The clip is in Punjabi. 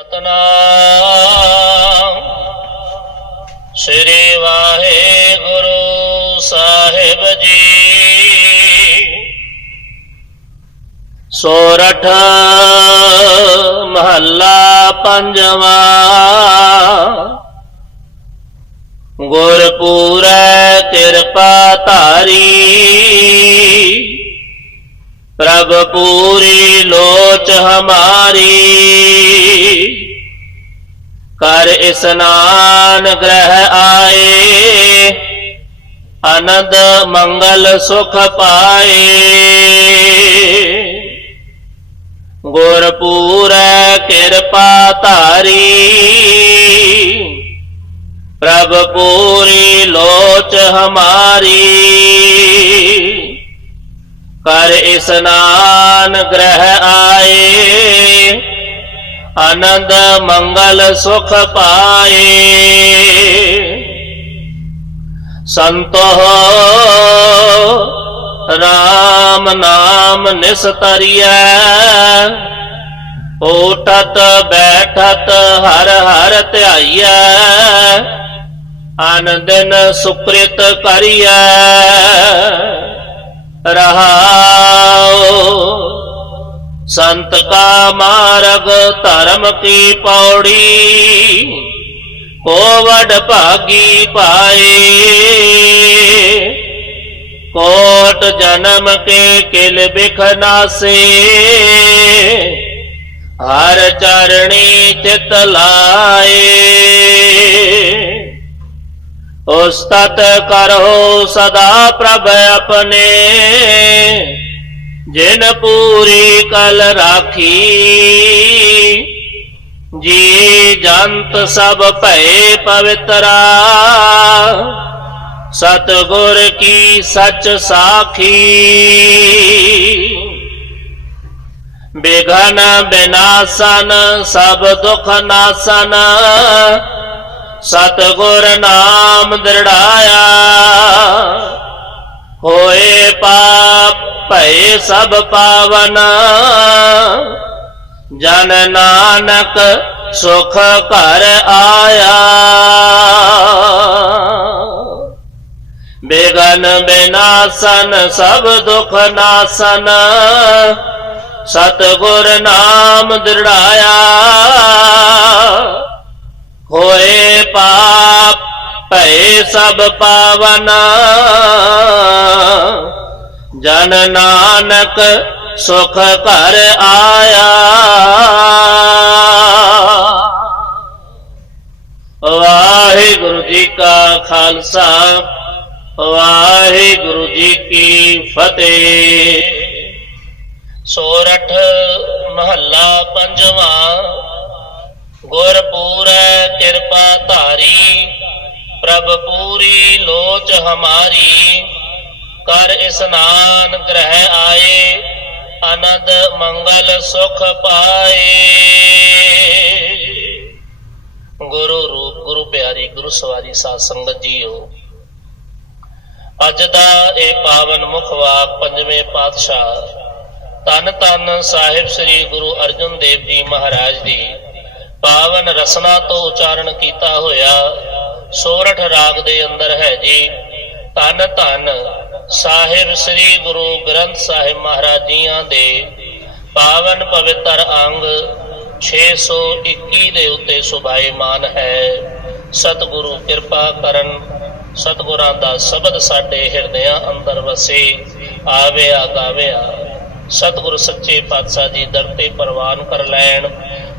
ਸਤਨਾਮ। ਸ੍ਰੀ ਵਾਹਿਗੁਰੂ ਸਾਹਿਬ ਜੀ। ਸੋਰਠ ਮਹੱਲਾ ਪੰਜਵਾ। ਗੁਰਪੂਰੈ ਕਿਰਪਾ ਧਾਰੀ। ਪ੍ਰਭ ਪੂਰੀ ਲੋਚ ਹਮਾਰੀ। ਕਰ ਇਸਨਾਨ ਗ੍ਰਹਿ ਆਏ, ਅਨੰਦ ਮੰਗਲ ਸੁਖ ਪਾਏ। ਗੁਰਪੂਰ ਕਿਰਪਾ ਧਾਰੀ, ਪ੍ਰਭ ਪੂਰੀ ਲੋਚ ਹਮਾਰੀ। ਕਰ ਇਸਨਾਨ ਗ੍ਰਹਿ ਆਏ। ਆਨੰਦ, ਮੰਗਲ, ਸੁਖ ਪਾਏ। ਸੰਤੋ ਰਾਮ ਨਾਮ ਨਿਸਤਰੀਐ। ਓਟਤ, ਬੈਠਤ, ਹਰ ਹਰ ਧਿਆਈਐ। ਆਨੰਦਨ ਸੁਕ੍ਰਿਤ ਕਰੀਐ। रहाओ। संत का मार्ग धर्म की पौड़ी कोवड भागी पाए। कोट जन्म के किल बिखना से हर चरणी चित लाए। ਉਸਤਤ ਕਰੋ ਸਦਾ ਪ੍ਰਭ ਆਪਣੇ। ਜਿਨ ਪੂਰੀ ਕਲ ਰਾਖੀ, ਜੀ ਜੰਤ ਸਭ ਭਏ ਪਵਿੱਤਰਾ। ਸਤਗੁਰ ਕੀ ਸੱਚ ਸਾਖੀ। ਬਿਘਨ ਬਿਨਾਸਨ, ਸਭ ਦੁਖ ਨਾਸਨ ਸਤਗੁਰ ਨਾਮ ਦ੍ਰਿੜਾਇਆ। ਹੋਏ ਪਾਪ, ਭਏ ਸਭ ਪਾਵਨ। ਜਨ ਨਾਨਕ ਸੁਖ ਘਰ ਆਇਆ। ਬੇਗਨ ਬਿਨਾਸਨ, ਸਭ ਦੁਖ ਨਾਸਨ। ਸਤਗੁਰ ਨਾਮ ਦ੍ਰਿੜਾਇਆ। ਹੋਏ ਪਾਪ, ਭਏ ਸਭ ਪਾਵਨ। ਜਨ ਨਾਨਕ ਸੁਖ ਘਰ ਆਇਆ। ਵਾਹਿਗੁਰੂ ਜੀ ਕਾ ਖਾਲਸਾ, ਵਾਹਿਗੁਰੂ ਜੀ ਕੀ ਫਤਿਹ। ਸੋਰਠ ਮਹੱਲਾ ਪੰਜਵਾਂ ਗੁਰਪੂਰੈ ਕਿਰਪਾ ਧਾਰੀ, ਪ੍ਰਭ ਪੂਰੀ ਲੋਚ ਹਮਾਰੀ। ਕਰ ਇਸਨਾਨ ਗ੍ਰਹਿ ਆਏ, ਆਨੰਦ ਮੰਗਲ ਸੁਖ ਪਾਏ। ਗੁਰੂ ਰੂਪ, ਗੁਰੂ ਪਿਆਰੀ, ਗੁਰੂ ਸਵਾਰੀ ਸਾਧ ਸੰਗਤ ਜੀਓ, ਅੱਜ ਦਾ ਇਹ ਪਾਵਨ ਮੁਖ ਵਾਕ ਪੰਜਵੇਂ ਪਾਤਸ਼ਾਹ ਤਨ ਤਨ ਸਾਹਿਬ ਸ੍ਰੀ ਗੁਰੂ ਅਰਜਨ ਦੇਵ ਜੀ ਮਹਾਰਾਜ ਦੀ ਪਾਵਨ ਰਸਨਾ ਤੋਂ ਉਚਾਰਨ ਕੀਤਾ ਹੋਇਆ ਸੋਰਠ ਰਾਗ ਦੇ ਅੰਦਰ ਹੈ ਜੀ। ਤਨ ਤਨ ਸਾਹਿਬ ਸ੍ਰੀ ਗੁਰੂ ਗ੍ਰੰਥ ਸਾਹਿਬ ਮਹਾਰਾਜ ਜੀਆਂ ਦੇ ਪਾਵਨ ਪਵਿੱਤਰ ਅੰਗ 621 ਦੇ ਉੱਤੇ ਸੁਭਾਏਮਾਨ ਹੈ। ਸਤਿਗੁਰੂ ਕਿਰਪਾ ਕਰਨ, ਸਤਿਗੁਰਾਂ ਦਾ ਸ਼ਬਦ ਸਾਡੇ ਹਿਰਦਿਆਂ ਅੰਦਰ ਵਸੇ, ਆਵਿਆ ਗਾਵਿਆ। ਸਤਿਗੁਰੂ ਸੱਚੇ ਪਾਤਸ਼ਾਹ ਜੀ ਦਰ ਤੇ ਪ੍ਰਵਾਨ ਕਰ ਲੈਣ